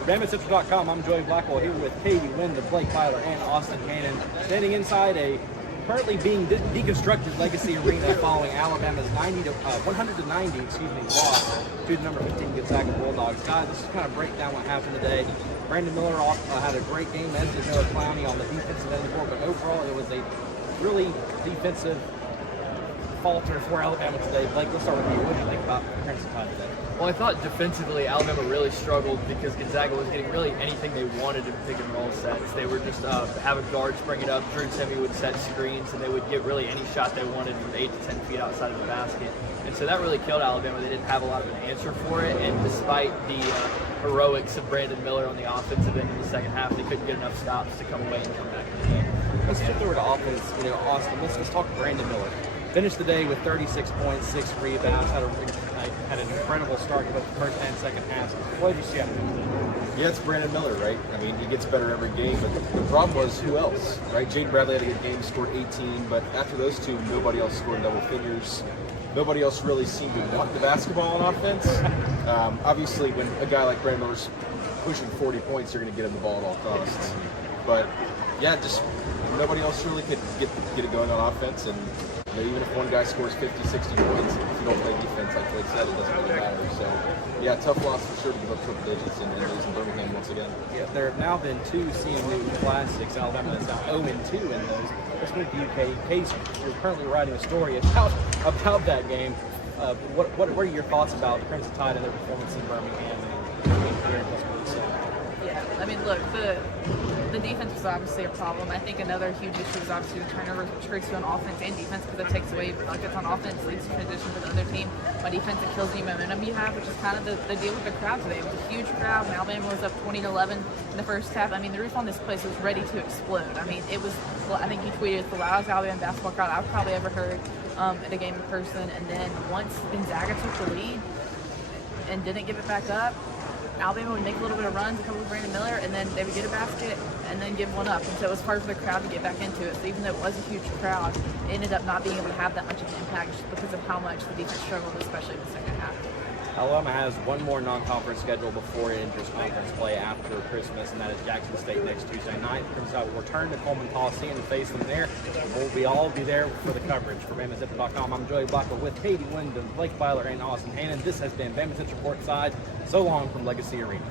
For BamaCentral.com, I'm Joey Blackwell here with Katie Wyndham, Blake Byler, and Austin Cannon, standing inside a currently being deconstructed Legacy Arena following Alabama's 100-90 loss to the number 15 Gonzaga Bulldogs. Guys, let's just kind of break down what happened today. Brandon Miller had a great game, as did Noah Clowney on the defensive end of the court, but overall it was a really defensive falter for Alabama today. Blake, let's start with you. What did you think about Crimson Tide today? Well, I thought defensively Alabama really struggled because Gonzaga was getting really anything they wanted in pick and roll sets. They were just having guards bring it up. Drew Timmy would set screens, and they would get really any shot they wanted from 8 to 10 feet outside of the basket. And so that really killed Alabama. They didn't have a lot of an answer for it, and despite the heroics of Brandon Miller on the offensive end in the second half, they couldn't get enough stops to come away and come back in the game. Let's shift over to offense. Austin, let's talk Brandon Miller. Finished the day with 36 points, 6 rebounds, had an incredible start to both the first and second half. What did you see out of him? Yeah, it's Brandon Miller, right? I mean, he gets better every game, but the problem was who else, right? Jaden Bradley had a good game, scored 18, but after those two, nobody else scored double figures. Nobody else really seemed to want the basketball on offense. Obviously, when a guy like Brandon Miller's pushing 40 points, you're going to get him the ball at all costs. But yeah, just nobody else really could get it going on offense, and even if one guy scores 50, 60 points, if you don't play defense, like Blake said, it doesn't really matter. So, yeah, tough loss for sure to give up triple digits and lose in Birmingham once again. Yeah, there have now been 2 CMU Classics. Alabama is now 0-2 in those. Let's move to you, Kate. Kate, you're currently writing a story about that game. What are your thoughts about Crimson Tide and their performance in Birmingham? Yeah, I mean, look, the defense was obviously a problem. I think another huge issue is obviously the turnovers, which hurts you on offense and defense because it takes away buckets on offense, leads to transition to the other team. On defense, it kills any momentum you have, which is kind of the deal with the crowd today. It was a huge crowd. When Alabama was up 20-11 in the first half. I mean, the roof on this place was ready to explode. I mean, it was, I think you tweeted, it's the loudest Alabama basketball crowd I've probably ever heard at a game in person. And then once Gonzaga took the lead and didn't give it back up, Alabama would make a little bit of runs, a couple with Brandon Miller, and then they would get a basket and then give one up. And so it was hard for the crowd to get back into it. So even though it was a huge crowd, it ended up not being able to have that much of an impact just because of how much the defense struggled, especially in the second half. Alabama has one more non-conference schedule before it enters conference play after Christmas, and that is Jackson State next Tuesday night. Crimson Tide will return to Coleman Coliseum and face them there. We'll all be there for the coverage. For BamaCentral.com, I'm Joey Blackwell with Katie Wyndham, Blake Byler, and Austin Hannon. This has been BamaCentral Courtside. So long from Legacy Arena.